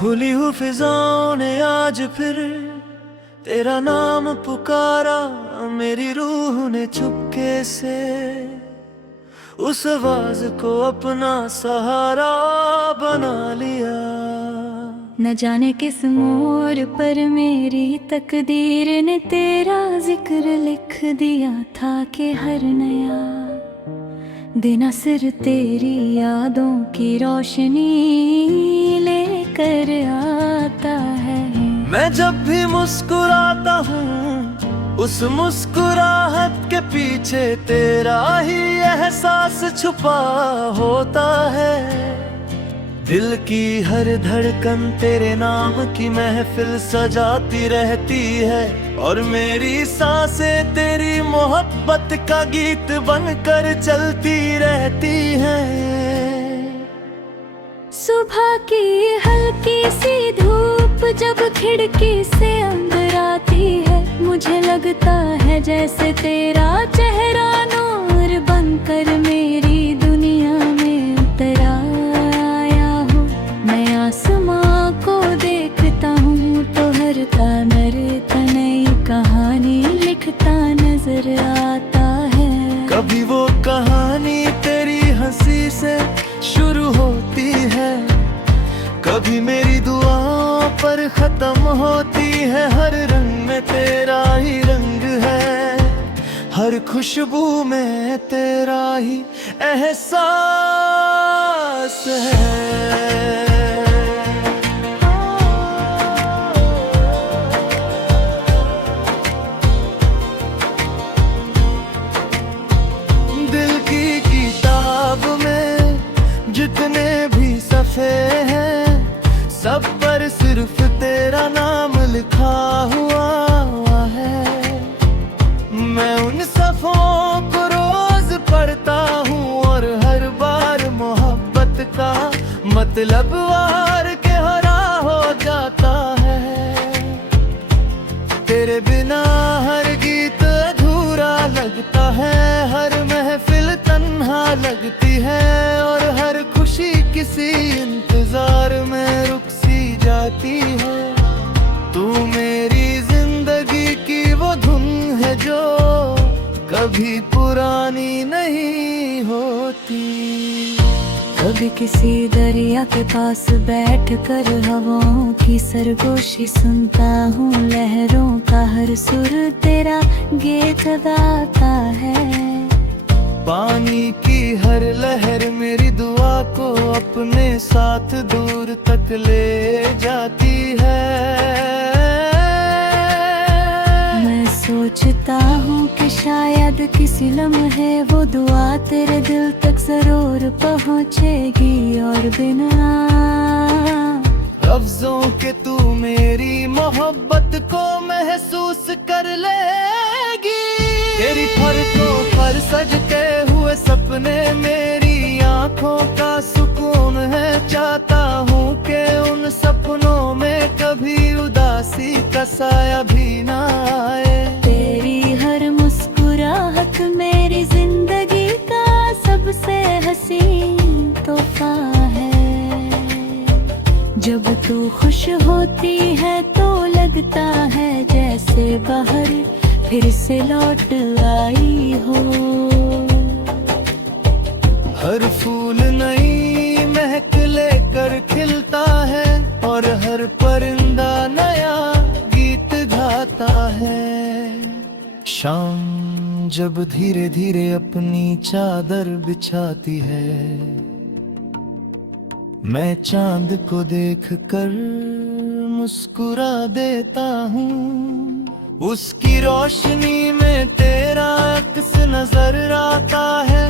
खुली हुई फिजाओं ने आज फिर तेरा नाम पुकारा, मेरी रूह ने चुपके से उस आवाज को अपना सहारा बना लिया। न जाने किस मोड़ पर मेरी तकदीर ने तेरा जिक्र लिख दिया था कि हर नया दिन सिर तेरी यादों की रोशनी लेकर आता है। मैं जब भी मुस्कुराता हूँ उस मुस्कुराहट के पीछे तेरा ही एहसास छुपा होता है। दिल की हर धड़कन तेरे नाम की महफिल सजाती रहती है और मेरी सांसें तेरी मोहब्बत का गीत बनकर चलती रहती हैं। सुबह की हल्की सी धूप जब खिड़की से अंदर आती है, मुझे लगता है जैसे तेरा चेहरा नूर बनकर मेरी दुनिया में उतर आया हो। मैं आसमां को देखता हूँ तो हर तानर नई कहानी लिखता नजर आता है। कभी वो कहानी तेरी हंसी से शुरू होती है, कभी मेरी दुआओं पर खत्म होती है। हर रंग में तेरा ही रंग है, हर खुशबू में तेरा ही एहसास है। दिल की किताब में जितने भी सफ़े हैं, सब पर सिर्फ तेरा नाम लिखा हुआ है। मैं उन सफ़ों को रोज पढ़ता हूँ और हर बार मोहब्बत का मतलब वार के हरा हो जाता है। तेरे बिना हर गीत अधूरा लगता है, हर महफिल तन्हा लगती है और हर खुशी किसी इंतजार में रुक सी जाती है। तू मेरी जिंदगी की वो धुन है जो कभी पुरानी नहीं होती। कभी किसी दरिया के पास बैठ कर हवाओं की सरगोशी सुनता हूँ, लहरों का हर सुर तेरा गीत गाता है। पानी की हर लहर मेरी दुआ को अपने साथ दूर तक ले जाती है। मैं सोचता हूँ कि शायद किसी लम्हे वो दुआ तेरे दिल तक जरूर पहुँचेगी और बिना लफ्जों के तू मेरी मोहब्बत को महसूस कर लेगी। तेरी फरकों पर सजते हुए सपने मेरी आंखों का सुकून है। चाहता हूँ कि उन सपनों में कभी उदासी का साया भी ना आए। तेरी हर मुस्कुराहट मेरी जिंदगी का सबसे हसीन तोहफा है। जब तू खुश होती है तो लगता है जैसे बाहर फिर से लौट आई हो। हर फूल नई महक लेकर खिलता है और हर परिंदा नया गीत गाता है। शाम जब धीरे धीरे अपनी चादर बिछाती है, मैं चांद को देखकर मुस्कुरा देता हूँ। उसकी रोशनी में तेरा अक्स नजर आता है।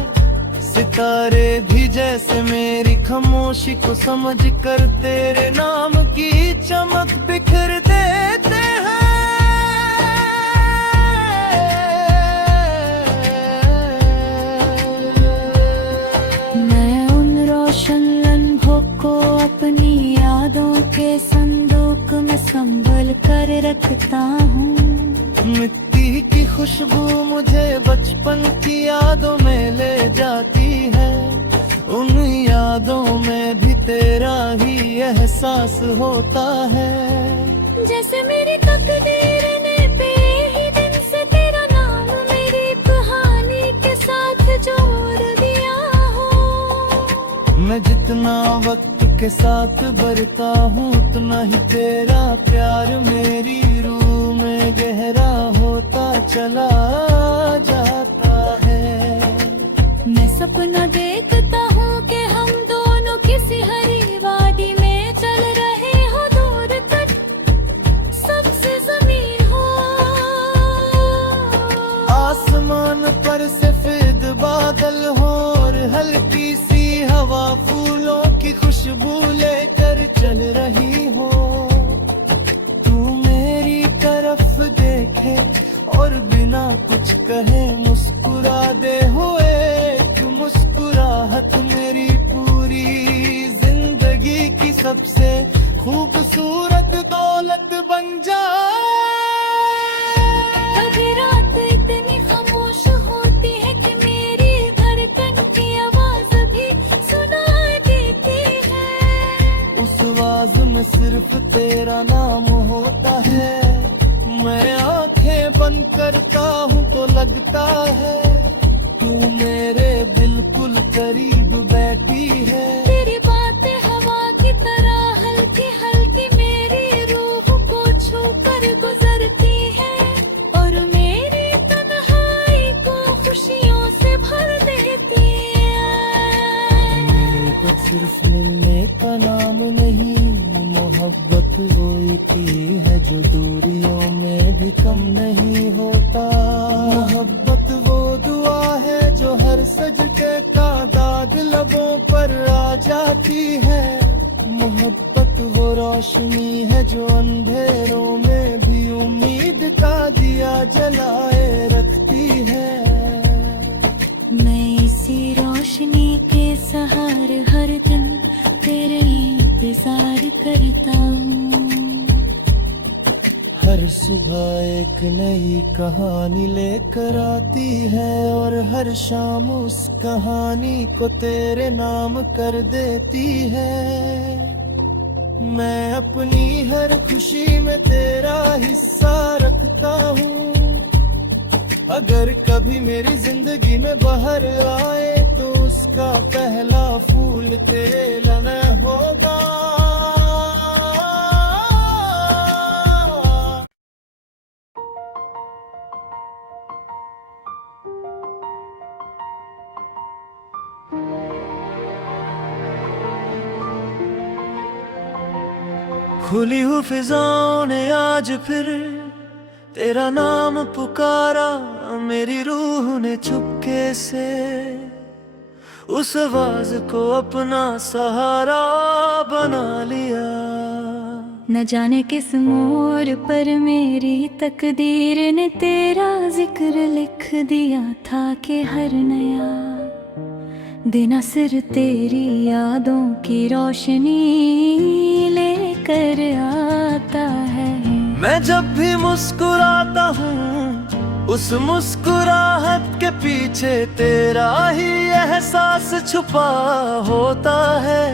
सितारे भी जैसे मेरी खामोशी को समझ कर तेरे नाम की चमक बिखर देते हैं। मैं उन रोशन लम्हों को अपनी यादों के संदूक में संभल कर रखता हूँ। मिट्टी की खुशबू मुझे बचपन की यादों में ले जाती है। उन यादों में भी तेरा ही एहसास होता है। जैसे मेरी तकदीर ने पे ही दिन से तेरा नाम मेरी कहानी के साथ जोड़ दिया हो। मैं जितना वक्त के साथ बढ़ता हूँ उतना ही तेरा प्यार मेरी रूह में गहरा होता चला जाता है। मैं सपना देखता हूँ कि हम दोनों किसी हरी वादी में चल रहे हो, दूर तक सबसे जमीन हो। आसमान पर सफेद बादल हो और हल्की सी हवा फूलों की खुशबू लेकर चल रही हो। तू मेरी तरफ देखे और बिना कुछ कहे मुस्कुरा दे हो, एक मुस्कुराहट मेरी पूरी जिंदगी की सबसे खूबसूरत दौलत बन जाए। कभी रात इतनी खामोश होती है कि मेरी धड़कन की आवाज भी सुनाई देती है। उस आवाज में सिर्फ तेरा नाम होता है। मैं आंखें बंद करता हूँ तो लगता है तू मेरे बिल्कुल करीब बैठी है। तेरी बातें हवा की तरह हल्की हल्की मेरी रूह को छू कर गुजरती है और मेरी तन्हाई को खुशियों से भर देती है। मेरे पास सिर्फ मिलने का नाम नहीं, मोहब्बत वो की है जो दूरियों में भी कम नहीं होता। मोहब्बत वो दुआ है जो हर सजदे का दाद लबों पर आ जाती है। मोहब्बत वो रोशनी है जो अंधेरों में भी उम्मीद का दिया जलाए रखती है। मैं इसी रोशनी के सहारे हर दिन तेरे इंतजार करता हूँ। हर सुबह एक नई कहानी लेकर आती है और हर शाम उस कहानी को तेरे नाम कर देती है। मैं अपनी हर खुशी में तेरा हिस्सा रखता हूँ। अगर कभी मेरी जिंदगी में बहर आए तो उसका पहला फूल तेरे लिए होगा। खुली हुई फिजाओं ने आज फिर तेरा नाम पुकारा। मेरी रूह ने चुपके से उस आवाज को अपना सहारा बना लिया। न जाने किस मोड़ पर मेरी तकदीर ने तेरा जिक्र लिख दिया था कि हर नया दिन सिर तेरी यादों की रोशनी लेकर आता है। मैं जब भी मुस्कुराता हूँ उस मुस्कुराहट के पीछे तेरा ही एहसास छुपा होता है।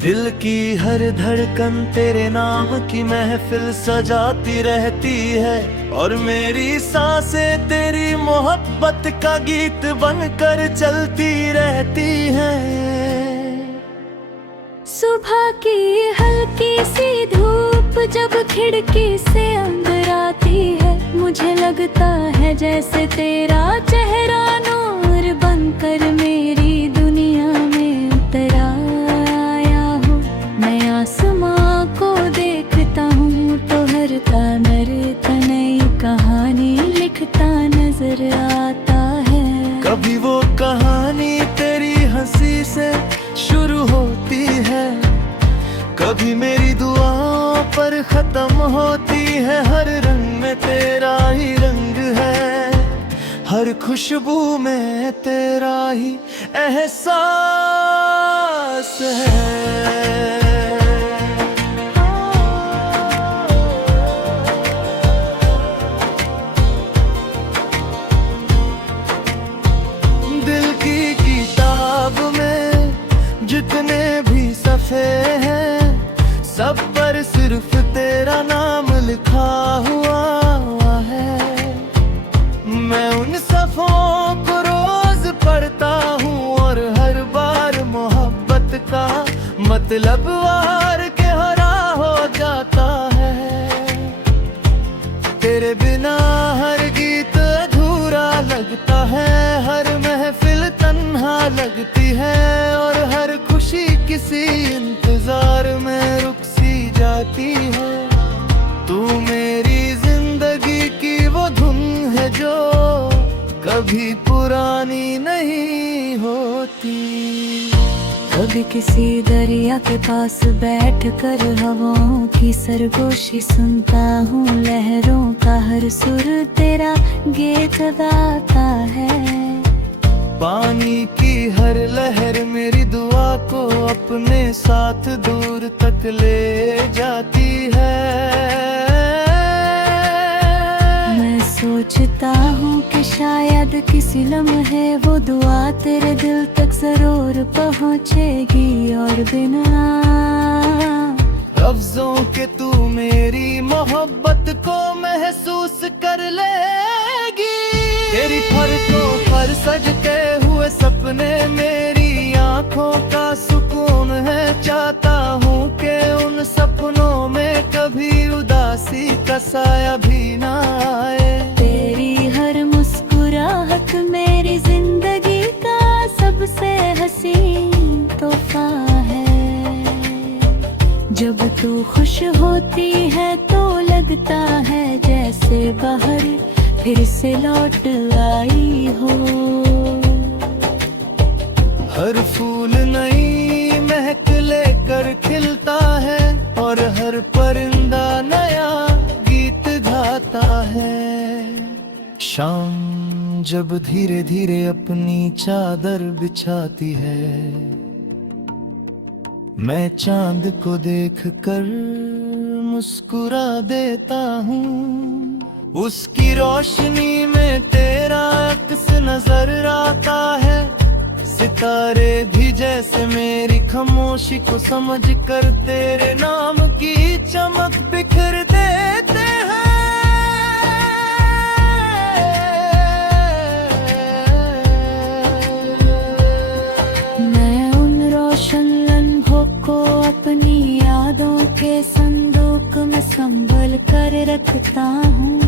दिल की हर धड़कन तेरे नाम की महफिल सजाती रहती है और मेरी सांसें तेरी मोहब्बत का गीत बनकर चलती रहती हैं। सुबह की हल्की सी धूप जब खिड़की से अंदर आती है, मुझे लगता है जैसे तेरा चेहरा नूर बनकर मेरी दुनिया में उतर आया हो। मैं आसमां को देखता हूँ तो हर तानर नई कहानी लिखता नजर आता है। कभी वो कहानी तेरी हंसी से शुरू होती है, कभी मेरी दुआओं पर खत्म होती है। हर रंग में तेरा ही रंग है, हर खुशबू में तेरा ही एहसास है। दिल की किताब में जितने भी मतलब हार के हरा हो जाता है। तेरे बिना हर गीत अधूरा लगता है, हर महफिल तन्हा लगती है, और हर खुशी किसी इंतजार में रुक सी जाती है। तू मेरी जिंदगी की वो धुन है जो कभी पुरानी नहीं होती। कभी किसी दरिया के पास बैठ कर हवाओं की सरगोशी सुनता हूँ, लहरों का हर सुर तेरा गीत गाता है। पानी की हर लहर मेरी दुआ को अपने साथ दूर तक ले जाती है। मैं सोचता हूँ कि शायद किसी लम्हे वो दुआ तेरे दिल तक जरूर पहुँचेगी, और बिना लफ्जों के तू मेरी मोहब्बत को महसूस कर लेगी। तेरी पलकों पर सजते हुए सपने मेरी आंखों का सुकून है। चाहता हूँ कि उन सपनों में कभी उदासी का साया भी ना आए। तेरी हर मुस्कुराहट मेरी जिंदगी का सबसे हसीन तोहफा है। जब तू खुश होती है तो लगता है जैसे बाहर फिर से लौट आई हो। हर फूल नई महक लेकर खिलता है, और हर परिंदा नया गीत गाता है। शाम जब धीरे धीरे अपनी चादर बिछाती है, मैं चांद को देखकर मुस्कुरा देता हूँ। उसकी रोशनी में तेरा अक्स नजर आता है। सितारे भी जैसे मेरी खामोशी को समझ कर तेरे नाम की चमक बिखर देते हैं। मैं उन रोशन लम्हों को अपनी यादों के संदूक में संभल कर रखता हूँ।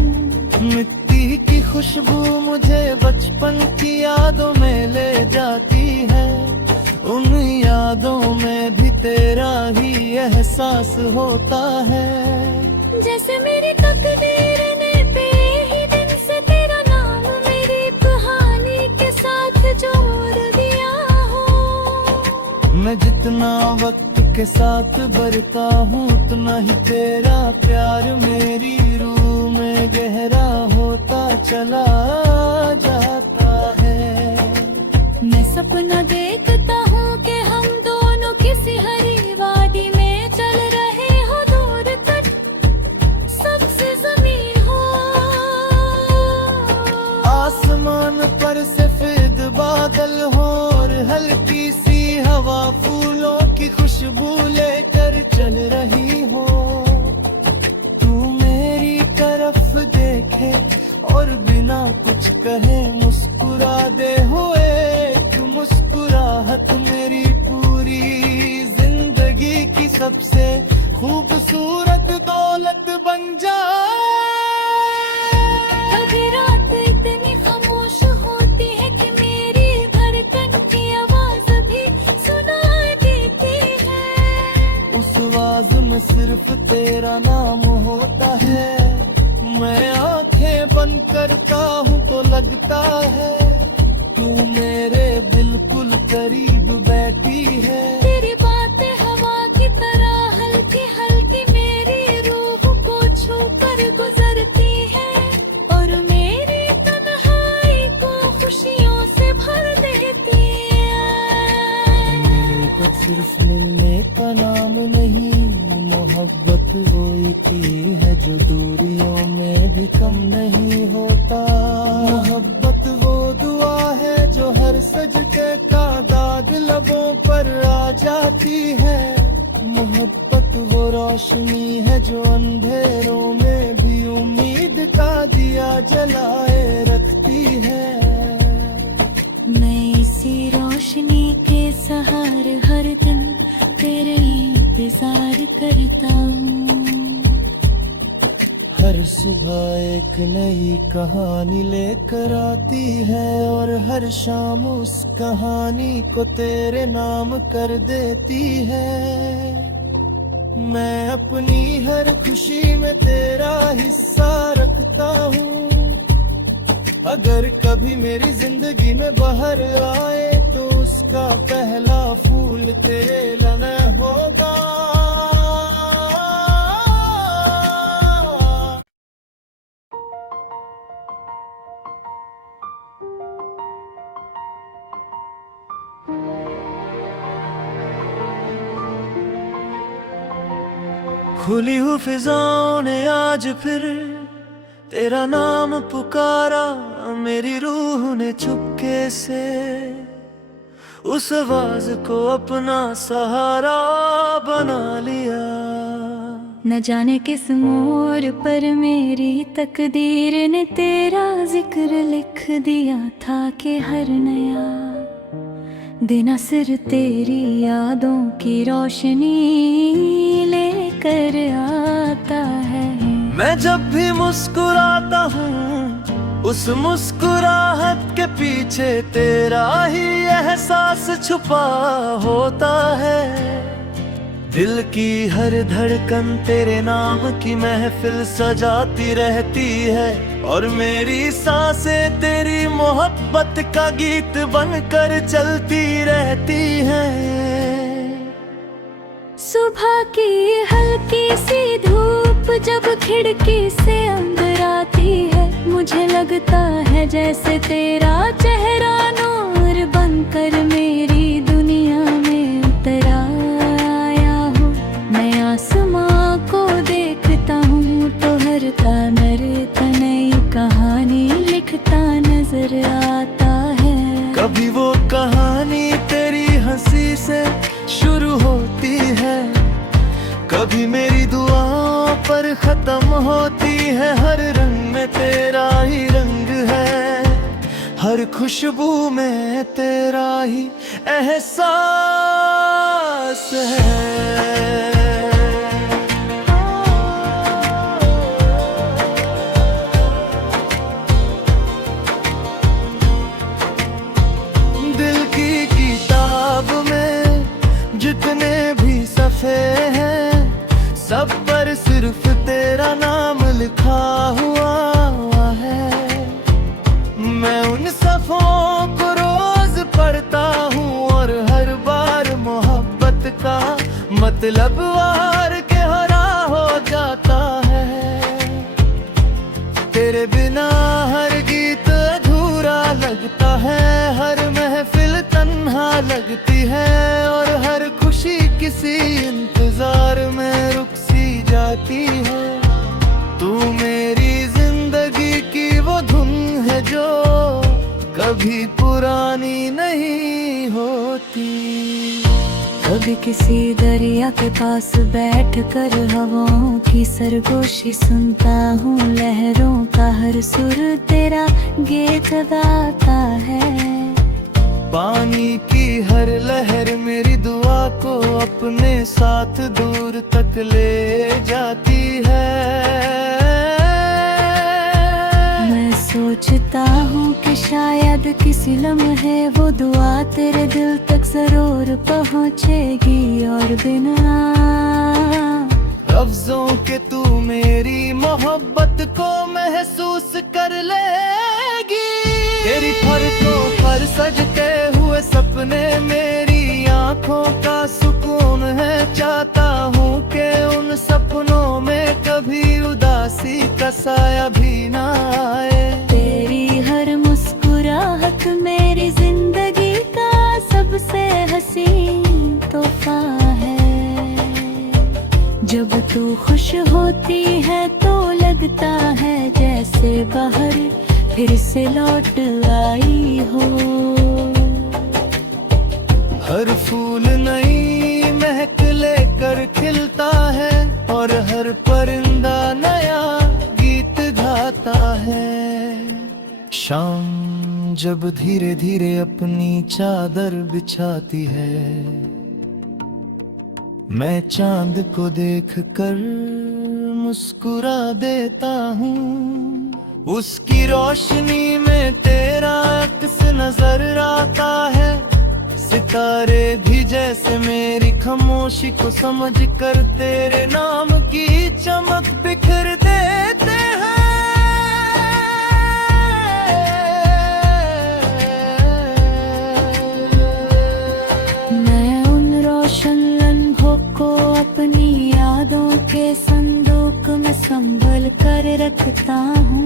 मिट्टी की खुशबू मुझे बचपन की यादों में ले जाती है। उन यादों में भी तेरा ही एहसास होता है। जैसे मेरी तकदीर ने पे ही दिन से तेरा नाम मेरी कहानी के साथ जोड़ दिया हो। मैं जितना वक्त के साथ बढ़ता हूँ उतना ही तेरा प्यार मेरी रूह में गहरा होता चला जाता है। मैं सपना देखता हूँ कि हम दोनों किसी हरी वादी में चल रहे हो, दूर तक सबसे जमीन हो। आसमान पर सफेद बादल हो और हल्की सी हवा फूलों की खुशबू लेकर चल रही हो। तू मेरी तरफ देखे और बिना कुछ कहे मुस्कुरा दे हुए एक मुस्कुराहट मेरी पूरी जिंदगी की सबसे खूबसूरत दौलत बन जाए। कभी रात इतनी खामोश होती है कि मेरी धड़कन की आवाज भी सुनाई देती है। उस आवाज में सिर्फ तेरा नाम होता है। मैं आंखें बंद करता हूँ तो लगता है तू मेरे बिल्कुल करीब बैठी है। तेरी बातें हवा की तरह हल्की हल्की मेरी रूह को छू कर गुजरती है, और मेरी तन्हाई को खुशियों से भर देती है। मेरे को सिर्फ मिलने का नाम नहीं, मोहब्बत वो की है जो दूरियों में भी कम नहीं होता। मोहब्बत वो दुआ है जो हर सजदे का दाद लबों पर आ जाती है। मोहब्बत वो रोशनी है जो अंधेरों में भी उम्मीद का दिया जलाए रखती है। मैं इसी रोशनी के सहारे हर दिन तेरे हर सुबह एक नई कहानी लेकर आती है और हर शाम उस कहानी को तेरे नाम कर देती है। मैं अपनी हर खुशी में तेरा हिस्सा रखता हूँ। अगर कभी मेरी जिंदगी में बाहर आए तो उसका पहला फूल तेरे लिए होगा। खुली हुई फिजाओं ने आज फिर तेरा नाम पुकारा। मेरी रूह ने चुपके से उस आवाज को अपना सहारा बना लिया। न जाने किस मोड़ पर मेरी तकदीर ने तेरा जिक्र लिख दिया था कि हर नया दिन सिर तेरी यादों की रोशनी लेकर आता है। मैं जब भी मुस्कुराता हूँ उस मुस्कुराहट के पीछे तेरा ही एहसास छुपा होता है। दिल की हर धड़कन तेरे नाम की महफिल सजाती रहती है और मेरी सांसें तेरी मोहब्बत का गीत बनकर चलती रहती हैं। सुबह की हल्की सी धूप जब खिड़की से अंदर आती है, मुझे लगता है जैसे तेरा चेहरा नूर बनकर मेरी दुनिया में उतर आया हो। मैं आसमां को देखता हूँ तो हर तानर नई कहानी लिखता नजर आता है। कभी वो कहानी तेरी हंसी से शुरू होती है, कभी मेरी दुआओं पर खत्म होती है। हर रंग में तेरा ही रंग है, हर खुशबू में तेरा ही एहसास है। दिल की किताब में जितने भी सफ़े हैं सब पर सिर्फ तेरा नाम लिखा हुआ है। मैं उन सफ़ों को रोज पढ़ता हूँ और हर बार मोहब्बत का मतलब वार के हरा हो जाता है। तेरे बिना हर गीत अधूरा लगता है, हर महफिल तन्हा लगती है और हर खुशी किसी इंतजार में रुक सी जाती है। तू मेरी जिंदगी की वो धुन है जो कभी पुरानी नहीं होती। कभी किसी दरिया के पास बैठ कर हवाओं की सरगोशी सुनता हूँ, लहरों का हर सुर तेरा गीत गाता है। पानी की हर लहर मेरी दुआ को अपने साथ दूर तक ले जाती है। मैं सोचता हूँ कि शायद किसी लम्हे वो दुआ तेरे दिल तक जरूर पहुँचेगी और बिना लफ्जों के तू मेरी मोहब्बत को महसूस कर लेगी। तेरी पलकों पर सजते हुए सपने मेरी आंखों का सुकून है। चाहता हूँ कि उन सपनों में कभी उदासी का साया भी ना आए। तेरी हर मुस्कुराहट मेरी जिंदगी का सबसे हसीन तोहफा है। जब तू खुश होती है तो लगता है जैसे बाहर फिर से लौट आई हो। हर फूल नई महक लेकर खिलता है और हर परिंदा नया गीत गाता है। शाम जब धीरे धीरे अपनी चादर बिछाती है, मैं चांद को देखकर मुस्कुरा देता हूँ। उसकी रोशनी में तेरा अक्स नजर आता है। सितारे भी जैसे मेरी खामोशी को समझ कर तेरे नाम की चमक बिखर देते हैं। मैं उन रोशन लम्हों को अपनी यादों के संदूक में संभल कर रखता हूँ।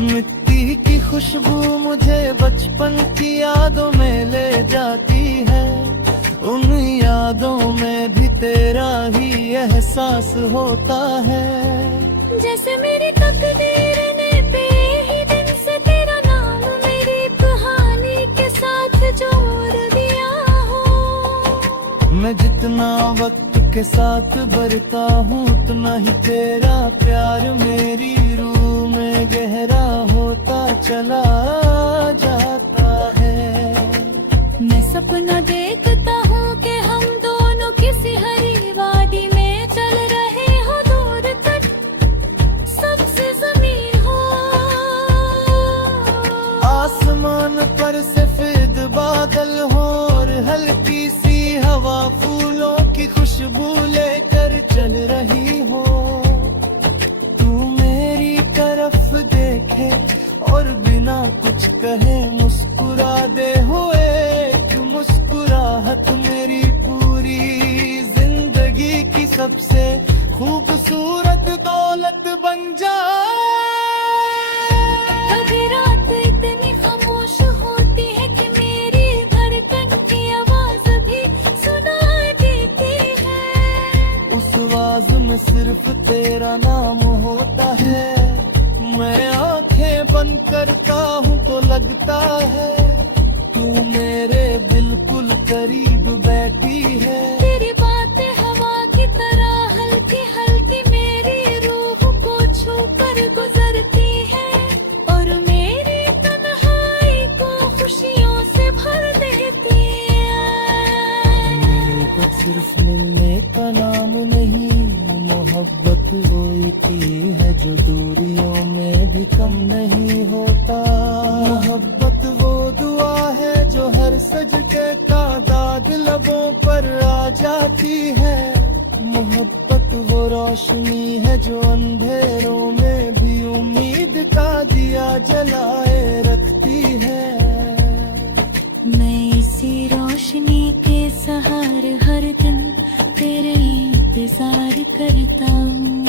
मिट्टी की खुशबू मुझे बचपन की यादों में ले जाती है। उन यादों में भी तेरा ही एहसास होता है। जैसे मेरी तकदीर ने बेही दिन से तेरा नाम मेरी कहानी के साथ जोड़ दिया हो। मैं जितना वक्त के साथ बढ़ता हूँ उतना ही तेरा प्यार मेरी रूह में गहरा होता चला जाता है। मैं सपना देखता हूँ कि हम दोनों किसी हरी वादी में चल रहे हो, दूर तक सबसे जमीन हो। आसमान पर सफेद बादल हो और हल्की सी हवा फूलों की खुशबू लेकर चल रही हो। तू मेरी तरफ देखे और बिना कुछ कहे मुस्कुरा दे हुए एक मुस्कुराहट मेरी पूरी जिंदगी की सबसे खूबसूरत दौलत बन जाए। कभी रात इतनी खामोश होती है कि मेरी धड़कन की आवाज भी सुनाई देती है। उस आवाज में सिर्फ तेरा नाम होता है। मैं आंखें बंद करता हूँ तो लगता है तू मेरे बिल्कुल करीब बैठी है। तेरी बातें हवा की तरह हल्की हल्की मेरी रूह को छू कर गुजरती है और मेरी तन्हाई को खुशियों से भर देती है। मेरे पास सिर्फ मिलने का नाम नहीं, मोहब्बत वही पी है जो दूरियों में भी कम नहीं होता। मोहब्बत वो दुआ है जो हर सजदे का दाद लबों पर आ जाती है। मोहब्बत वो रोशनी है जो अंधेरों में भी उम्मीद का दिया जलाए रखती है। मैं इसी रोशनी के सहारे हर दिन तेरे इंतजार करता हूँ।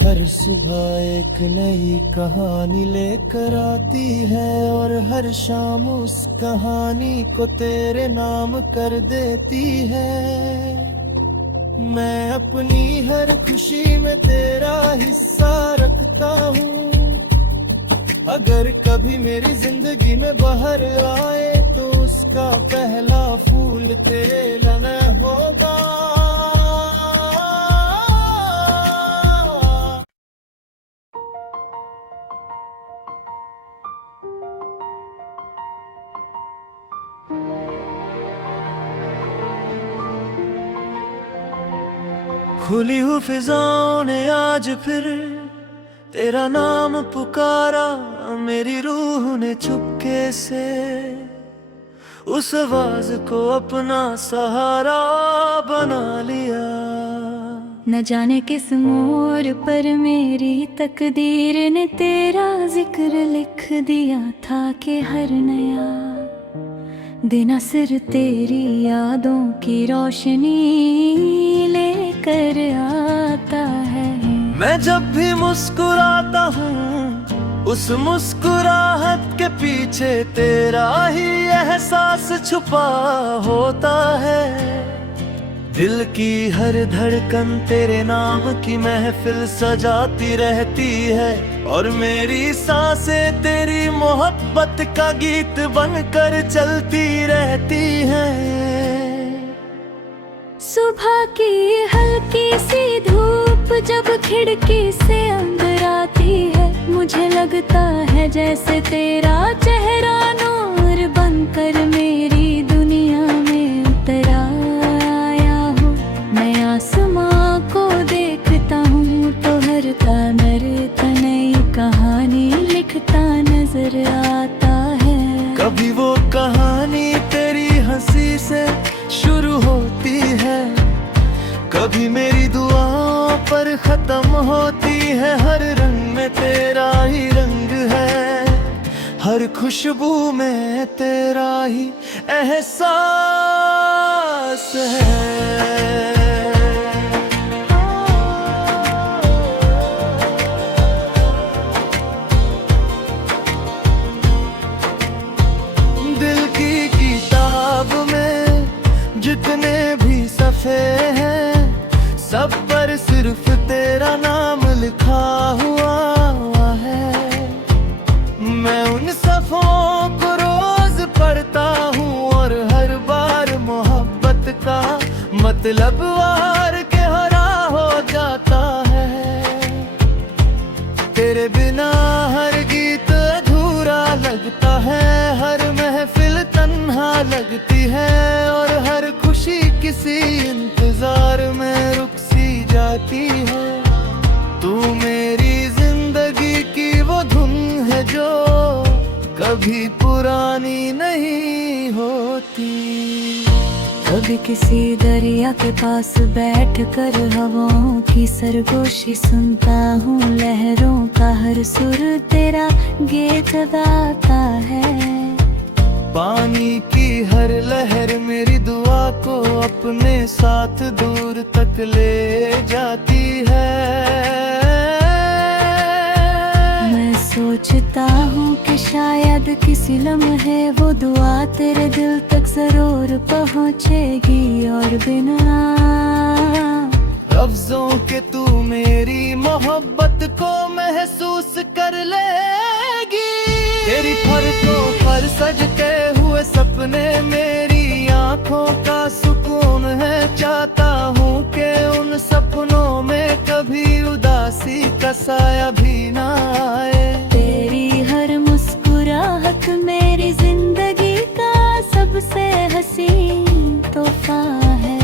हर सुबह एक नई कहानी लेकर आती है और हर शाम उस कहानी को तेरे नाम कर देती है। मैं अपनी हर खुशी में तेरा हिस्सा रखता हूँ। अगर कभी मेरी जिंदगी में बहर आए तो उसका पहला फूल तेरे लिए होगा। खुली हुई फिजाओं ने आज फिर तेरा नाम पुकारा। मेरी रूह ने चुपके से उस आवाज को अपना सहारा बना लिया। न जाने किस मोड़ पर मेरी तकदीर ने तेरा जिक्र लिख दिया था कि हर नया दिन सिर तेरी यादों की रोशनी लेकर आता है। मैं जब भी मुस्कुराता हूँ उस मुस्कुराहट के पीछे तेरा ही एहसास छुपा होता है। दिल की हर धड़कन तेरे नाम की महफिल सजाती रहती है और मेरी सांसें तेरी मोहब्बत का गीत बनकर चलती रहती हैं। सुबह की हल्की सी धूप जब खिड़की से अंदर आती है, मुझे लगता है जैसे तेरा चेहरा नूर बनकर मेरी दुनिया में उतर आया हो। मैं आसमां को देख सजता नरता नई कहानी लिखता नजर आता है। कभी वो कहानी तेरी हंसी से शुरू होती है, कभी मेरी दुआओं पर खत्म होती है। हर रंग में तेरा ही रंग है, हर खुशबू में तेरा ही एहसास है। दिल की किताब में जितने भी सफ़े हैं, सब पर सिर्फ तेरा नाम लिखा हुआ है। मैं उन सफ़ों को रोज पढ़ता हूँ और हर बार मोहब्बत का मतलब वार के हरा हो जाता है। तेरे बिना हर गीत अधूरा लगता है, हर महफिल तन्हा लगती है और हर खुशी किसी इंतजार में रुक सी जाती है। तू मेरी जिंदगी की वो धुन है जो कभी पुरानी नहीं होती। कभी किसी दरिया के पास बैठ कर हवाओं की सरगोशी सुनता हूँ, लहरों का हर सुर तेरा गीत गाता है। पानी की हर लहर मेरी दुआ को अपने साथ दूर तक ले जाती है। मैं सोचता हूँ कि शायद किसी लम्हे वो दुआ तेरे दिल तक जरूर पहुँचेगी और बिना लफ्जों के तू मेरी मोहब्बत को महसूस कर लेगी। तेरी पलकों पर सजते हुए सपने मेरी आंखों का सुकून है। चाहता हूँ कि उन सपनों में कभी उदासी का साया भी ना आए। तेरी हर मुस्कुराहट मेरी जिंदगी का सबसे हसीन तोहफा है।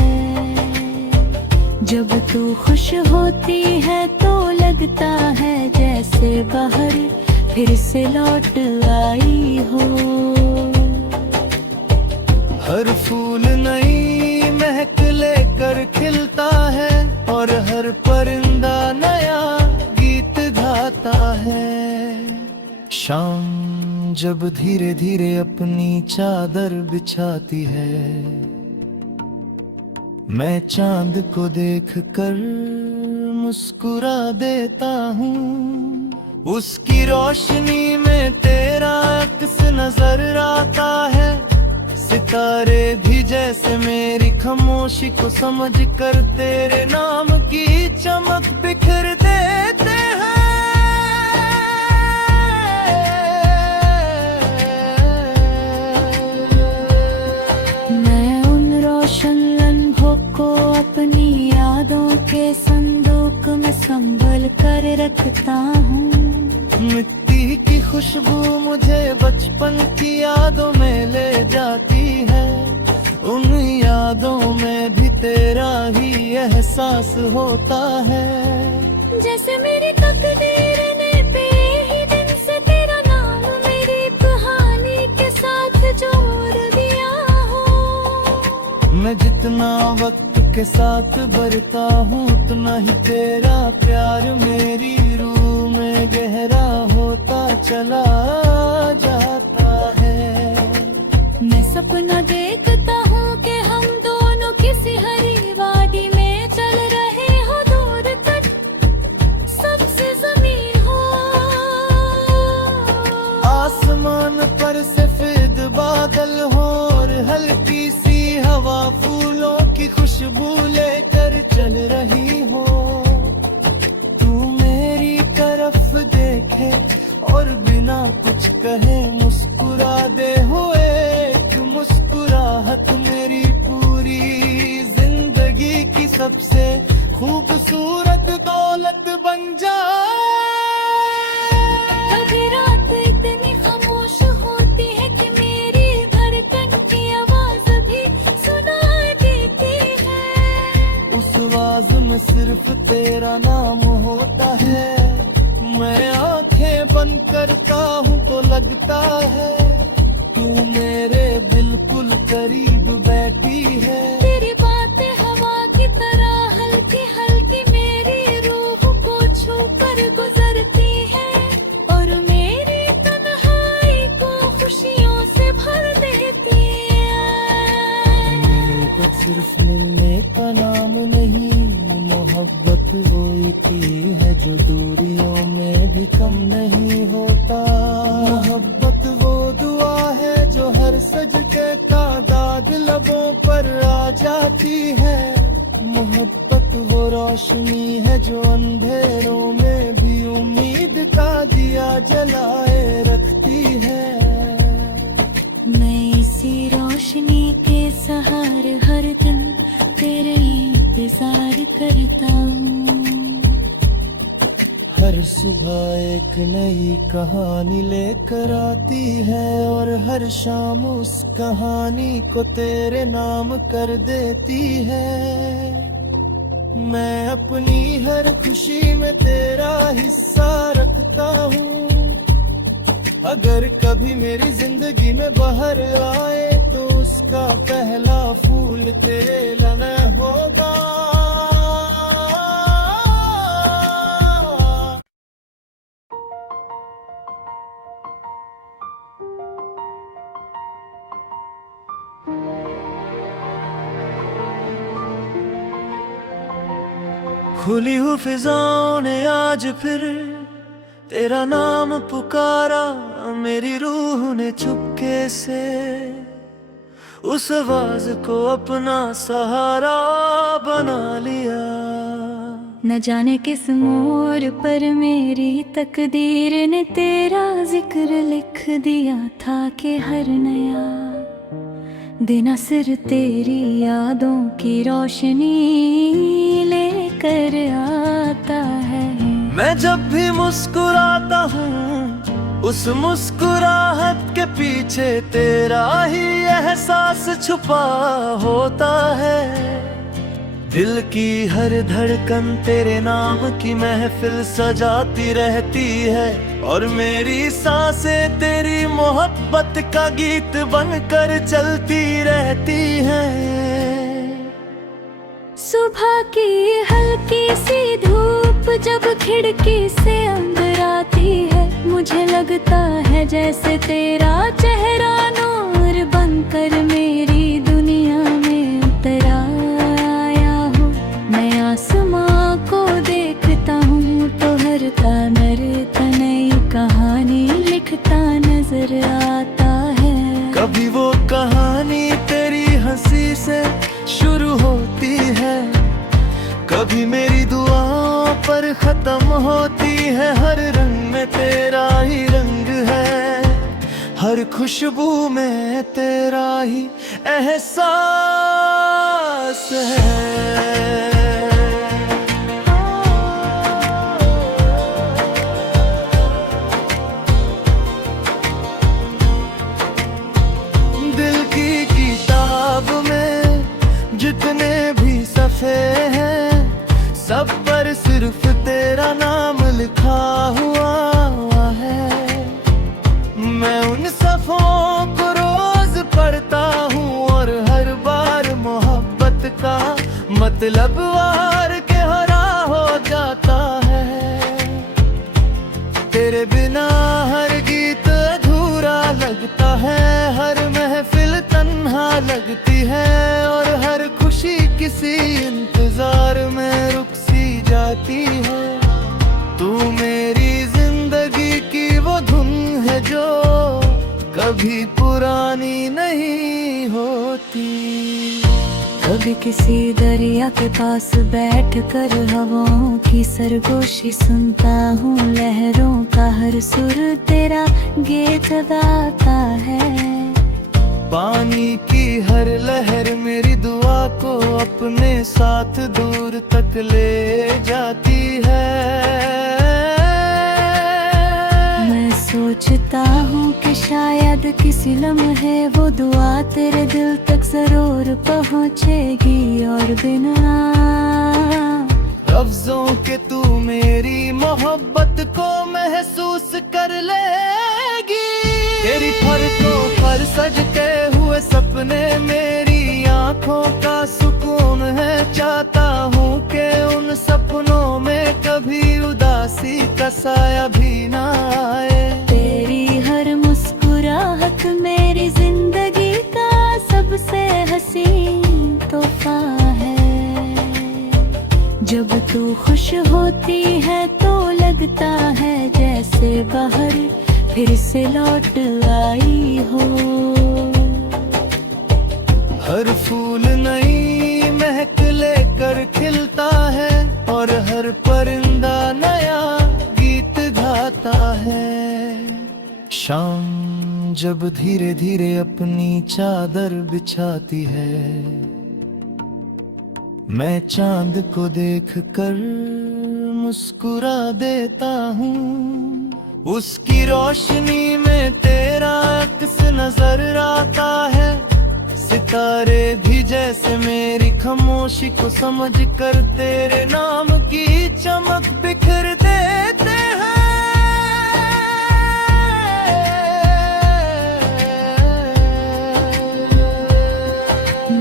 जब तू खुश होती है तो लगता है जैसे बाहर फिर से लौट आई हो। हर फूल नई महक लेकर खिलता है और हर परिंदा नया गीत गाता है। शाम जब धीरे धीरे अपनी चादर बिछाती है, मैं चांद को देखकर मुस्कुरा देता हूँ। उसकी रोशनी में तेरा अक्स नजर आता है। सितारे भी जैसे मेरी खामोशी को समझ कर तेरे नाम की चमक बिखर देते हैं। मैं उन रोशन लम्हों को अपनी यादों के संदूक में संभल कर रखता हूँ। मिट्टी की खुशबू मुझे बचपन की यादों में ले जाती है। उन यादों में भी तेरा ही एहसास होता है। जैसे मेरी तकदीर ने ही दिन से तेरा नाम मेरी कहानी के साथ जोड़ दिया हो। मैं जितना वक्त के साथ बढ़ता हूँ उतना ही तेरा प्यार मेरी रूह में गहरा होता चला जाता है। मैं सपना देखता हूँ कि हम दोनों किसी हरी वादी में चल रहे हो, दूर तक सबसे जमीन हो। आसमान पर सफेद बादल हो और हल्की सी हवा फूलों की खुशबू लेकर चल रही हो। तू मेरी तरफ देखे और बिना कुछ कहे मुस्कुरा दे हुए एक मुस्कुराहट मेरी पूरी जिंदगी की सबसे खूबसूरत दौलत बन जाए। कभी रात इतनी खामोश होती है कि मेरी धड़कन की आवाज भी सुनाई देती है। उस आवाज में सिर्फ तेरा नाम होता है। लगता है, तू मेरे बिल्कुल करीब बैठी है। तेरी बातें हवा की तरह हल्की हल्की मेरी रूह को छू कर गुजरती है, और मेरी तन्हाई को खुशियों से भर देती है। मोहब्बत सिर्फ मिलने का नाम नहीं, मोहब्बत वो इतनी है जो दूरियों में भी कम नहीं होता। मोहब्बत वो दुआ है जो हर सजदे का दाद लबों पर आ जाती है। मोहब्बत वो रोशनी है जो अंधेरों में भी उम्मीद का दिया जलाए रखती है। मैं इसी रोशनी के सहारे हर दिन तेरे इंतजार करता हूँ। हर सुबह एक नई कहानी लेकर आती है, और हर शाम उस कहानी को तेरे नाम कर देती है। मैं अपनी हर खुशी में तेरा हिस्सा रखता हूँ। अगर कभी मेरी जिंदगी में बहर आए तो उसका पहला फूल तेरे लिए होगा। खुली हुई फिजाओं ने आज फिर तेरा नाम पुकारा, मेरी रूह ने चुपके से उस आवाज को अपना सहारा बना लिया। न जाने किस मोड़ पर मेरी तकदीर ने तेरा जिक्र लिख दिया था कि हर नया दिन सिर तेरी यादों की रोशनी लेकर आता है। मैं जब भी मुस्कुराता हूँ उस मुस्कुराहट के पीछे तेरा ही एहसास छुपा होता है। दिल की हर धड़कन तेरे नाम की महफिल सजाती रहती है, और मेरी सांसें तेरी मोहब्बत का गीत बनकर चलती रहती हैं। सुबह की हल्की सी धूप जब खिड़की से अंदर आती है, मुझे लगता है जैसे तेरा चेहरा नूर बनकर मेरी दुनिया में उतर आया हो। मैं आसमां को देखता हूँ तो हर तानर नई कहानी लिखता नजर आता है। कभी वो कहानी तेरी हंसी से शुरू होती है, कभी मेरी दुआओं पर खत्म होती है। हर रंग में तेरा ही रंग है, हर खुशबू में तेरा ही एहसास है। दिल की किताब में जितने भी सफ़े हैं, सब पर सिर्फ तेरा नाम लिखा हुआ है। मैं उन सफ़ों को रोज पढ़ता हूँ और हर बार मोहब्बत का मतलब वार के हरा हो जाता है। तेरे बिना हर गीत अधूरा लगता है, हर महफिल तन्हा लगती है, और हर खुशी किसी इंतजार में रुक सी जाती है। तू मेरी जिंदगी की वो धुन है जो कभी पुरानी नहीं होती। कभी किसी दरिया के पास बैठ कर हवाओं की सरगोशी सुनता हूँ, लहरों का हर सुर तेरा गीत गाता है। पानी की हर लहर मेरी दुआ को अपने साथ दूर तक ले जाती है। मैं सोचता हूँ कि शायद किसी लम्हे वो दुआ तेरे दिल तक जरूर पहुँचेगी, और बिना लफ्जों के तू मेरी मोहब्बत को महसूस कर लेगी। पर सज के हुए सपने मेरी आंखों का सुकून है। चाहता हूँ कि उन सपनों में कभी उदासी का साया भी ना आए। तेरी हर मुस्कुराहट मेरी जिंदगी का सबसे हसीन तोहफा है। जब तू खुश होती है तो लगता है जैसे बाहर फिर से लौट आई हो। हर फूल नई महक लेकर खिलता है और हर परिंदा नया गीत गाता है। शाम जब धीरे धीरे अपनी चादर बिछाती है, मैं चांद को देखकर मुस्कुरा देता हूँ। उसकी रोशनी में तेरा अक्स नजर आता है। सितारे भी जैसे मेरी खामोशी को समझ कर तेरे नाम की चमक बिखर देते हैं।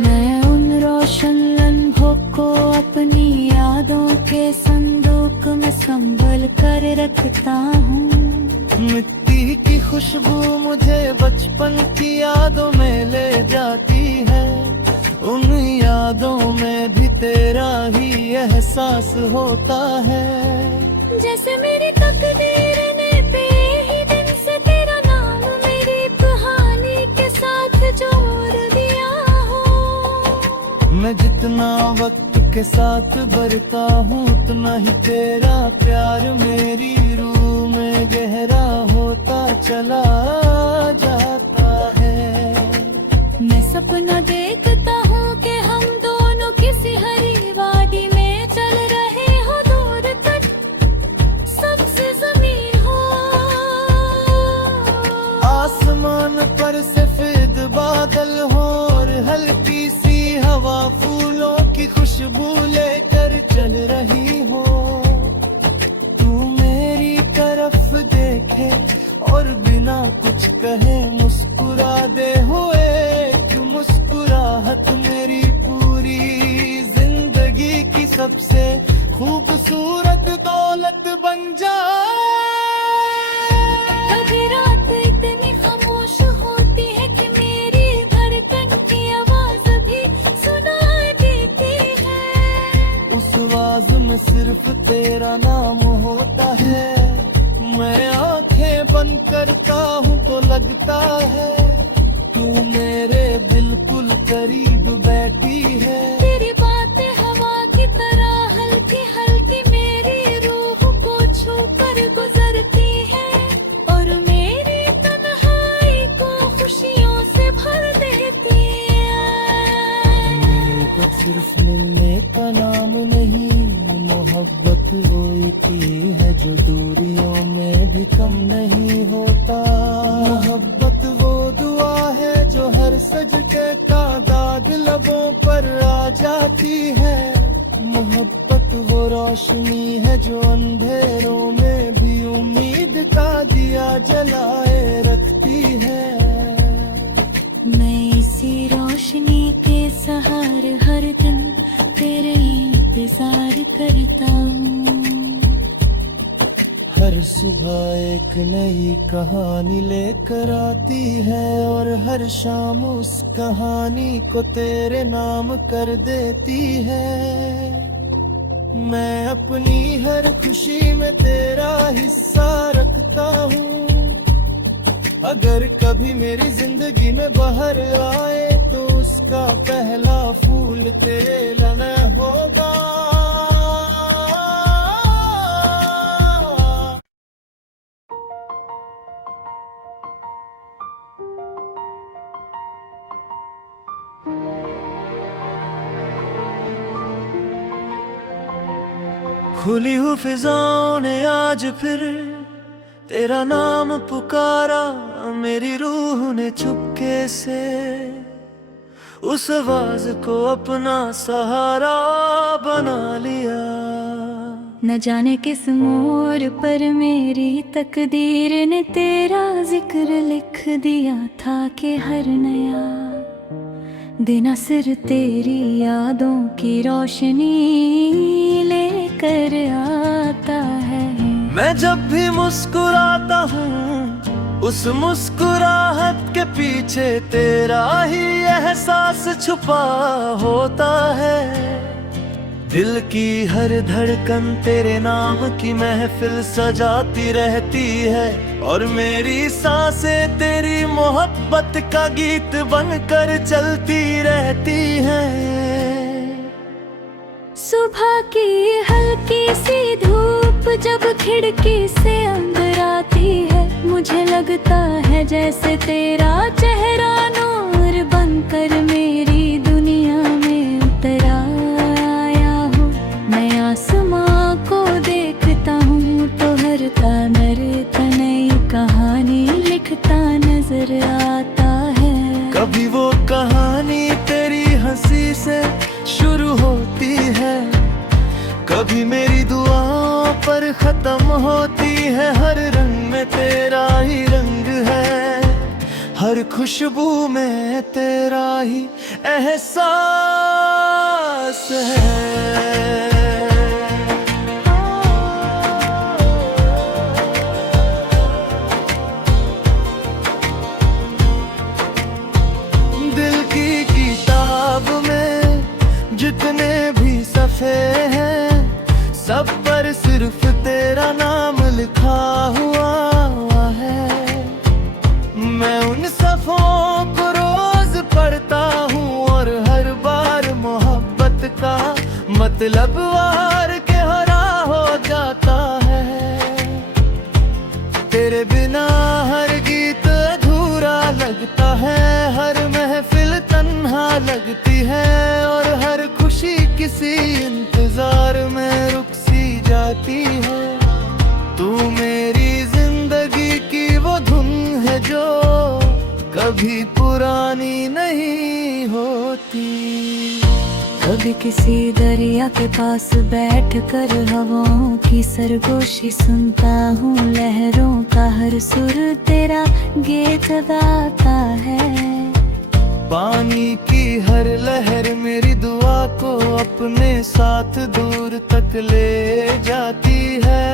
मैं उन रोशन लम्हों को अपनी यादों के संदूक में संभल कर रखता हूँ। मिट्टी की खुशबू मुझे बचपन की यादों में ले जाती है। उन यादों में भी तेरा ही एहसास होता है। जैसे मेरी तकदीर ने पे ही दिन से तेरा नाम मेरी कहानी के साथ जोड़ दिया हो। मैं जितना वक्त के साथ बढ़ता हूँ उतना ही तेरा प्यार मेरी रूह में गहरा होता चला जाता है। मैं सपना देखता हूँ कि हम दोनों किसी हरी वादी में चल रहे हो, दूर तक सबसे जमीन हो। आसमान पर सफेद बादल हो और हल्की सी हवा फूलों की खुशबू लेकर चल रही हो। तू मेरी तरफ देखे और बिना कुछ कहे मुस्कुरा दे हुए एक मुस्कुराहट मेरी पूरी जिंदगी की सबसे खूबसूरत दौलत बन जाए। कभी रात इतनी खामोश होती है कि मेरी धड़कन की आवाज भी सुनाई देती है। उस आवाज में सिर्फ तेरा नाम होता है। मैं आंखें बंद करता हूँ तो लगता है तू मेरे बिल्कुल करीब बैठी है। तेरी बातें हवा की तरह हल्की हल्की मेरी रूह को छू कर गुजरती है और मेरी तन्हाई को खुशियों से भर देती है। मेरे तो सिर्फ मिलने का नाम नहीं, मोहब्बत वो की है जो दूरियों में भी कम नहीं होता। मोहब्बत वो दुआ है जो हर सजदे का दाग लबों पर आ जाती है। मोहब्बत वो रोशनी है जो अंधेरों में भी उम्मीद का दिया जलाए रखती है। मैं इसी रोशनी के सहारे हर दिन तेरे इंतजार करता हूँ। हर सुबह एक नई कहानी लेकर आती है और हर शाम उस कहानी को तेरे नाम कर देती है। मैं अपनी हर खुशी में तेरा हिस्सा रखता हूँ। अगर कभी मेरी जिंदगी में बहार आए तो उसका पहला फूल तेरे लिए होगा। खुली हुई फिजाओं ने आज फिर तेरा नाम पुकारा। मेरी रूह ने चुपके से उस आवाज को अपना सहारा बना लिया। न जाने किस मोड़ पर मेरी तकदीर ने तेरा जिक्र लिख दिया था कि हर नया दिन सिर तेरी यादों की रोशनी लेकर आता है। मैं जब भी मुस्कुराता हूँ उस मुस्कुराहट के पीछे तेरा ही एहसास छुपा होता है। दिल की हर धड़कन तेरे नाम की महफिल सजाती रहती है और मेरी सांसें तेरी मोहब्बत का गीत बनकर चलती रहती हैं। सुबह की हल्की सी धूप जब खिड़की से अंदर आती है, मुझे लगता है जैसे तेरा चेहरा नूर बनकर मेरी दुनिया में उतर आया हो। मैं आसमां को देखता हूँ तो हर तानर नई कहानी लिखता नजर आता है। कभी वो कहानी तेरी हंसी से शुरू होती है, कभी मेरी दुआओं पर खत्म होती है। हर रंग में तेरा ही रंग है, हर खुशबू में तेरा ही एहसास है। दिल की किताब में जितने भी सफ़े हैं, सब पर सिर्फ तेरा नाम लिखा हुआ है। मैं उन सफ़ों को रोज पढ़ता हूँ और हर बार मोहब्बत का मतलब वार के हरा हो जाता है। तेरे बिना हर गीत अधूरा लगता है, हर महफिल तन्हा लगती है और हर खुशी किसी इंतजार में रुक सी जाती है। तू मेरी जिंदगी की वो धुन है जो कभी पुरानी नहीं होती। कभी किसी दरिया के पास बैठ कर हवाओं की सरगोशी सुनता हूँ, लहरों का हर सुर तेरा गीत गाता है। पानी की हर लहर मेरी दुआ को अपने साथ दूर तक ले जाती है।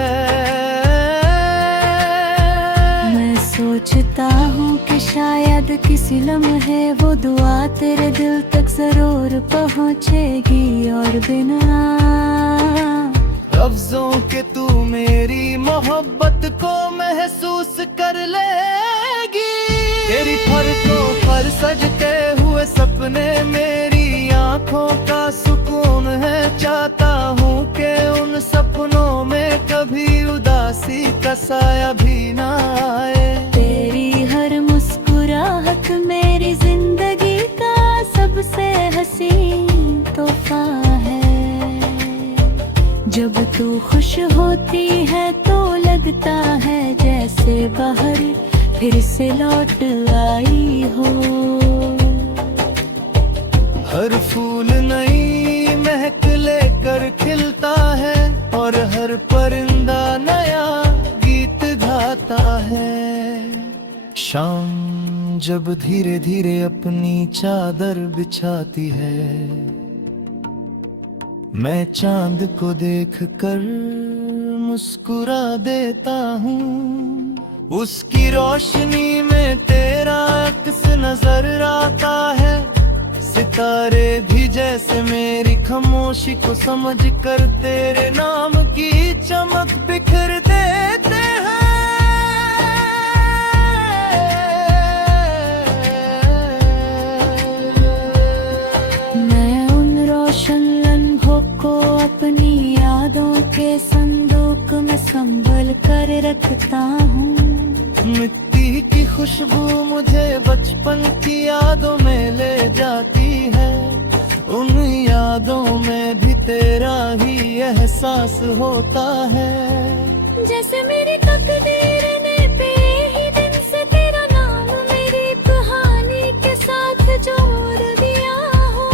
मैं सोचता हूँ कि शायद किसी लम्हे वो दुआ तेरे दिल तक जरूर पहुँचेगी और बिना लफ्जों के तू मेरी मोहब्बत को महसूस कर लेगी। तेरी पलकों पर सजते हुए सपने मेरी आंखों का सुकून है। चाहता हूँ कि उन सपनों में कभी उदासी का साया भी ना आए। तेरी हर मुस्कुराहट मेरी जिंदगी का सबसे हसीन तोहफा है। जब तू खुश होती है तो लगता है जैसे बाहर फिर से लौट आई हो। हर फूल नई महक लेकर खिलता है और हर परिंदा नया गीत गाता है। शाम जब धीरे धीरे अपनी चादर बिछाती है, मैं चांद को देखकर मुस्कुरा देता हूँ। उसकी रोशनी में तेरा अक्स नजर आता है। सितारे भी जैसे मेरी खामोशी को समझ कर तेरे नाम की चमक बिखर देते हैं। मैं उन रोशन लम्हों को अपनी यादों के संदूक में संभल कर रखता हूँ। मिट्टी की खुशबू मुझे बचपन की यादों में ले जाती है। उन यादों में भी तेरा ही एहसास होता है। जैसे मेरी तकदीर ने ही दिन से तेरा नाम मेरी कहानी के साथ जोड़ दिया हो।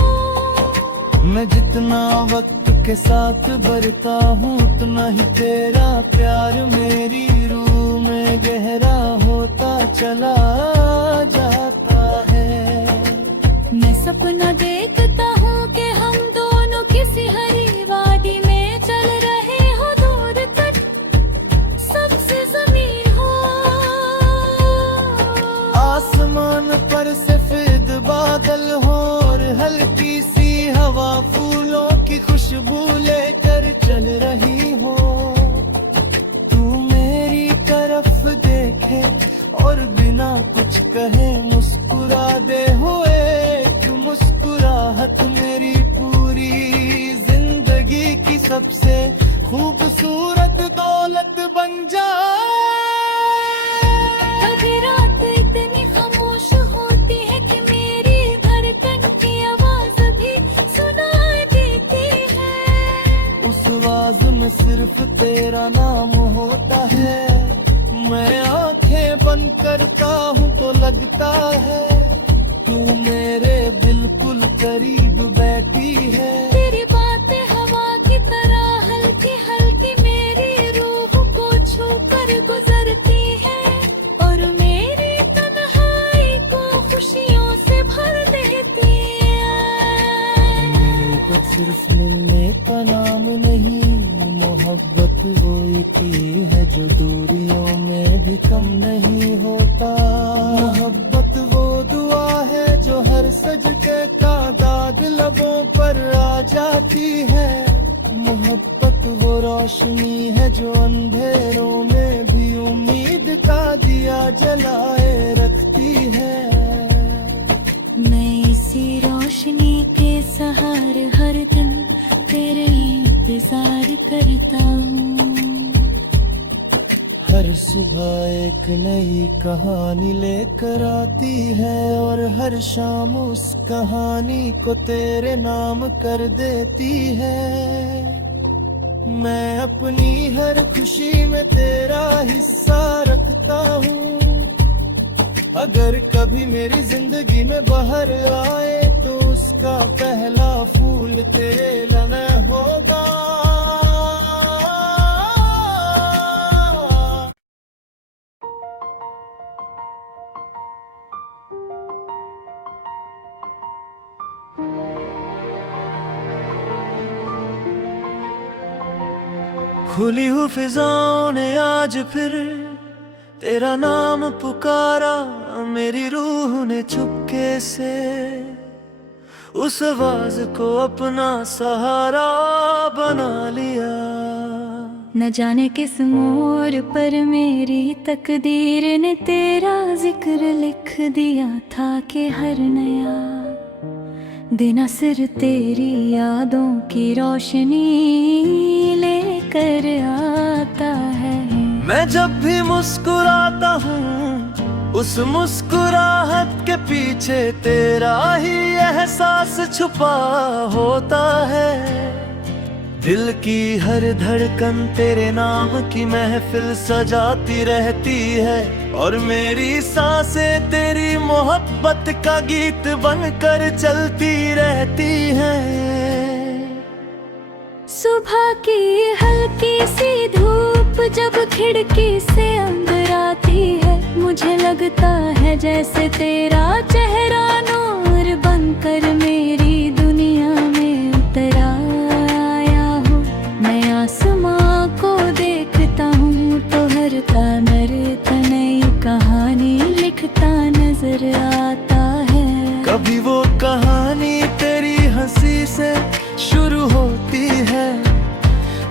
मैं जितना वक्त के साथ बरता हूँ उतना ही तेरा प्यार मेरी रूह में गहरा होता चला जाता है। मैं सपना देखता हूँ कि हम दोनों किसी हरी वादी में चल रहे हो, दूर तक सबसे जमीन हो। आसमान पर सफेद बादल हो और हल्की सी हवा फूलों की खुशबू लेकर चल रही हो। तू मेरी तरफ देखे और बिना कुछ कहे मुस्कुरा दे, हुए एक मुस्कुराहट मेरी पूरी जिंदगी की सबसे खूबसूरत दौलत बन जाए। कभी रात इतनी खामोश होती है कि मेरी धड़कन की आवाज भी सुनाई देती है। उस आवाज में सिर्फ तेरा नाम होता है। मैं आंखें बंद करता हूँ तो लगता है तू मेरे बिल्कुल करीब बैठी है। तेरी बातें हवा की तरह हल्की हल्की मेरी रूह को छू कर गुजरती है और मेरी तन्हाई को खुशियों से भर देती है। मोहब्बत सिर्फ मिलने का नाम नहीं, मोहब्बत वो की है जो दूरियों में भी कम नहीं होता। मोहब्बत वो दुआ है जो हर सजदे का दाद लबों पर आ जाती है। मोहब्बत वो रोशनी है जो अंधेरों में भी उम्मीद का दिया जलाए रखती है। मैं इसी रोशनी के सहारे हर दिन तेरे इंतजार करता हूँ। हर सुबह एक नई कहानी लेकर आती है और हर शाम उस कहानी को तेरे नाम कर देती है। मैं अपनी हर खुशी में तेरा हिस्सा रखता हूँ। अगर कभी मेरी जिंदगी में बहर आए तो उसका पहला फूल तेरे लिए होगा। खुली हुई फिजाओं ने आज फिर तेरा नाम पुकारा, मेरी रूह ने चुपके से उस आवाज को अपना सहारा बना लिया। न जाने किस मोड़ पर मेरी तकदीर ने तेरा जिक्र लिख दिया था कि हर नया दिन सिर तेरी यादों की रोशनी लेकर आता है। मैं जब भी मुस्कुराता हूँ उस मुस्कुराहट के पीछे तेरा ही एहसास छुपा होता है। दिल की हर धड़कन तेरे नाम की महफिल सजाती रहती है और मेरी सांसें तेरी मोहब्बत का गीत बनकर चलती रहती हैं। सुबह की हल्की सी धूप जब खिड़की से अंदर आती है, मुझे लगता है जैसे तेरा चेहरा नूर बनकर मेरी दुनिया में उतर आया हो। मैं आसमां को देखता हूँ तो हर तानर नई कहानी लिखता नजर आता है। कभी वो कहानी तेरी हंसी से शुरू होती है,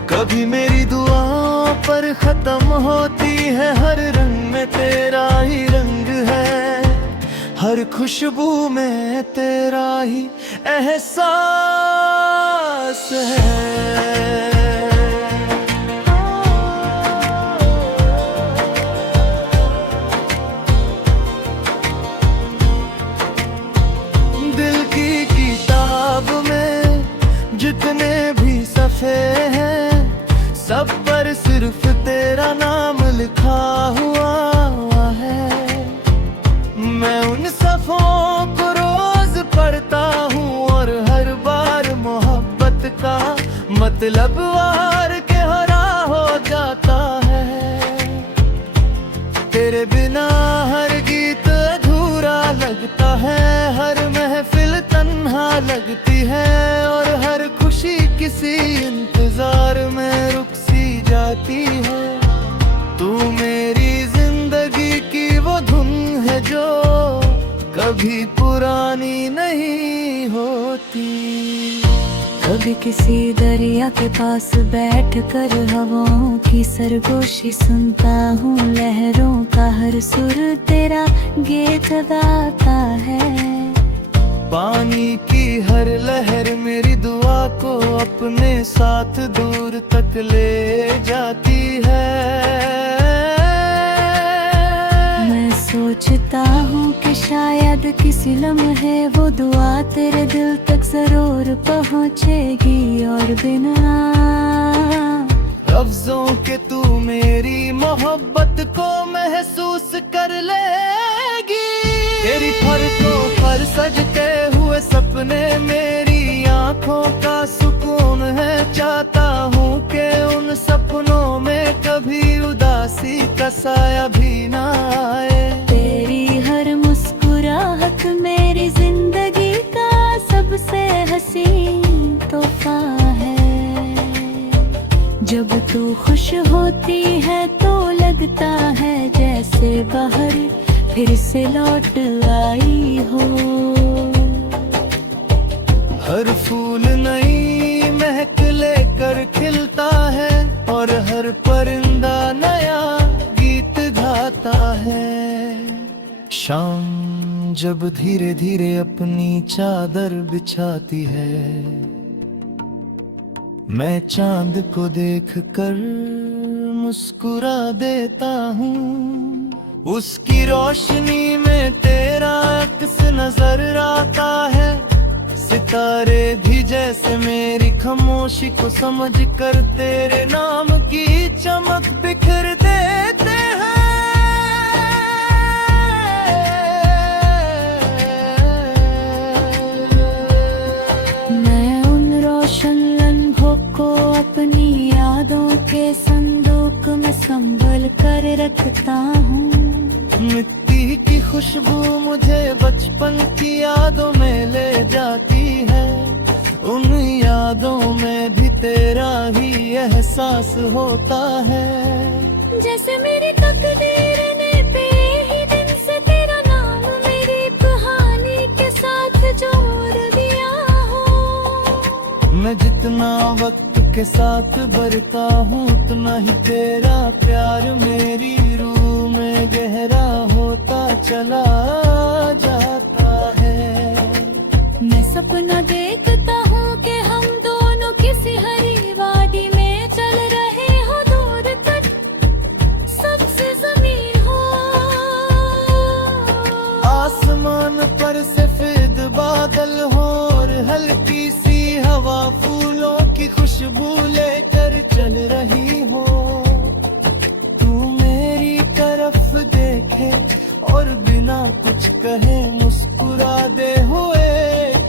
कभी मेरी दुआओं पर खत्म होती है। हर रंग में तेरा ही रंग है, हर खुशबू में तेरा ही एहसास है। दिल की किताब में जितने भी सफ़े हैं सब पर सिर्फ तेरा नाम लिखा हुआ है। मैं उन सफ़ों को रोज पढ़ता हूँ और हर बार मोहब्बत का मतलब हार के हरा हो जाता है। तेरे बिना हर गीत अधूरा लगता है, हर महफिल तन्हा लगती है, और हर खुशी किसी इंतजार में रुक सी जाती है। तू मेरी जिंदगी की वो धुन है जो कभी पुरानी नहीं होती। कभी किसी दरिया के पास बैठ कर हवाओं की सरगोशी सुनता हूँ, लहरों का हर सुर तेरा गीत गाता है। पानी की हर लहर मेरी दुआ को अपने साथ दूर तक ले जाती है। मैं सोचता हूँ कि शायद किसी लम्हे वो दुआ तेरे दिल तक जरूर पहुँचेगी, और बिना लफ्जों के तू मेरी मोहब्बत को महसूस कर लेगी। तेरी फरकों पर सजते हुए सपने मेरी आंखों का सुकून है। चाहता हूँ कि उन सपनों में कभी उदासी का साया भी ना आए। तेरी हर मुस्कुराहट मेरी जिंदगी का सबसे हसीन तोहफा है। जब तू खुश होती है तो लगता है जैसे बाहर फिर से लौट आई हो। हर फूल नई महक लेकर खिलता है, और हर परिंदा नया गीत गाता है। शाम जब धीरे धीरे अपनी चादर बिछाती है, मैं चांद को देखकर मुस्कुरा देता हूँ। उसकी रोशनी में तेरा अक्स नजर आता है। सितारे भी जैसे मेरी खामोशी को समझ कर तेरे नाम की चमक बिखर देते हैं। मैं उन रोशन लम्हों को अपनी यादों के संदूक में संभल कर रखता हूँ। मिट्टी की खुशबू मुझे बचपन की यादों में ले जाती है। उन यादों में भी तेरा ही एहसास होता है। जैसे मेरी तकदीर ने ही दिन से तेरा नाम मेरी कहानी के साथ जोड़ दिया हो। मैं जितना वक्त के साथ बढ़ता हूँ उतना ही तेरा प्यार मेरी रूह में गहरा होता चला जाता है। मैं सपना देखता हूँ कि हम दोनों किसी हरी वादी में चल रहे हो, दूर तक सबसे जमीन हो। आसमान पर सफेद बादल हो, और हल्की सी हवा फूलों की खुशबू लेकर चल रही हो। तू मेरी तरफ देखे और बिना कुछ कहे मुस्कुरा दे हुए।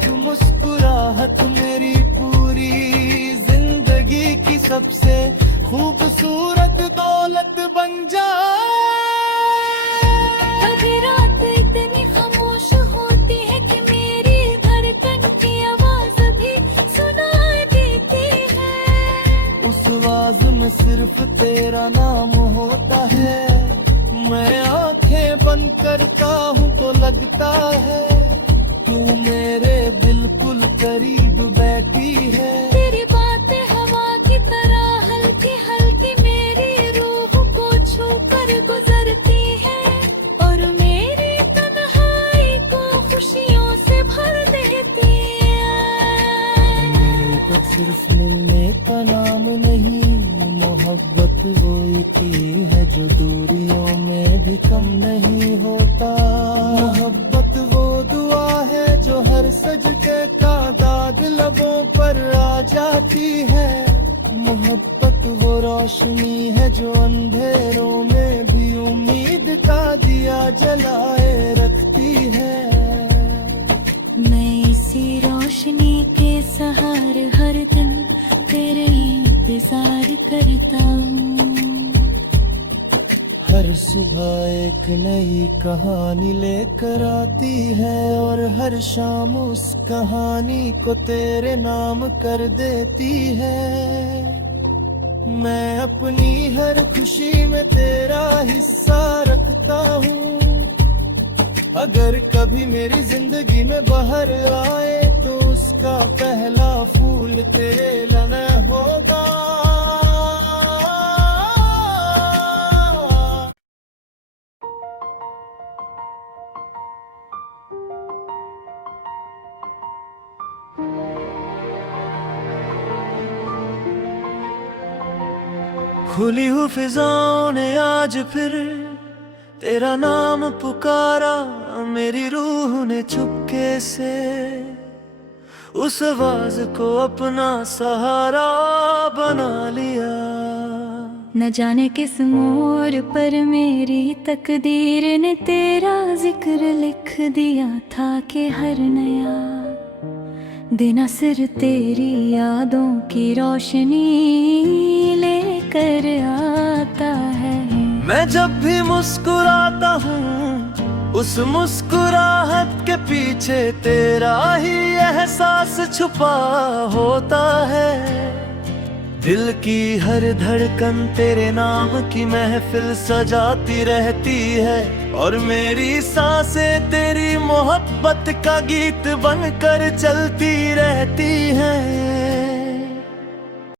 तू मुस्कुराहट मेरी पूरी जिंदगी की सबसे खूबसूरत दौलत बन जाए। कभी रात इतनी खामोश होती है कि मेरी धड़कन की आवाज भी सुनाई देती है। उस आवाज में सिर्फ तेरा नाम होता है। मैं आंखें बंद करता हूँ तो लगता है तू मेरे बिल्कुल करीब बैठी है। तेरी बातें हवा की तरह हल्की हल्की मेरी रूह को छू कर गुजरती है, और मेरी तन्हाई को खुशियों से भर देती है। मेरे तो सिर्फ मिलने का नाम नहीं, मोहब्बत वो की है जो दूरियों में भी कम नहीं होता। मोहब्बत वो दुआ है जो हर सजदे का दाद लबों पर आ जाती है। मोहब्बत वो रोशनी है जो अंधेरों में भी उम्मीद का दिया जलाए रखती है। मैं इसी रोशनी के सहारे हर दिन तेरे हर सुबह एक नई कहानी लेकर आती है और हर शाम उस कहानी को तेरे नाम कर देती है। मैं अपनी हर खुशी में तेरा हिस्सा रखता हूँ। अगर कभी मेरी जिंदगी में बहार आए तो उसका पहला फूल तेरे लिए होगा। खुली हुई फिजाओं ने आज फिर तेरा नाम पुकारा। मेरी रूह ने चुपके से उस आवाज को अपना सहारा बना लिया। न जाने किस मोड़ पर मेरी तकदीर ने तेरा जिक्र लिख दिया था कि हर नया दिन सिर तेरी यादों की रोशनी लेकर आता है। मैं जब भी मुस्कुराता हूँ उस मुस्कुराहट के पीछे तेरा ही एहसास छुपा होता है। दिल की हर धड़कन तेरे नाम की महफिल सजाती रहती है और मेरी सांसें तेरी मोहब्बत का गीत बनकर चलती रहती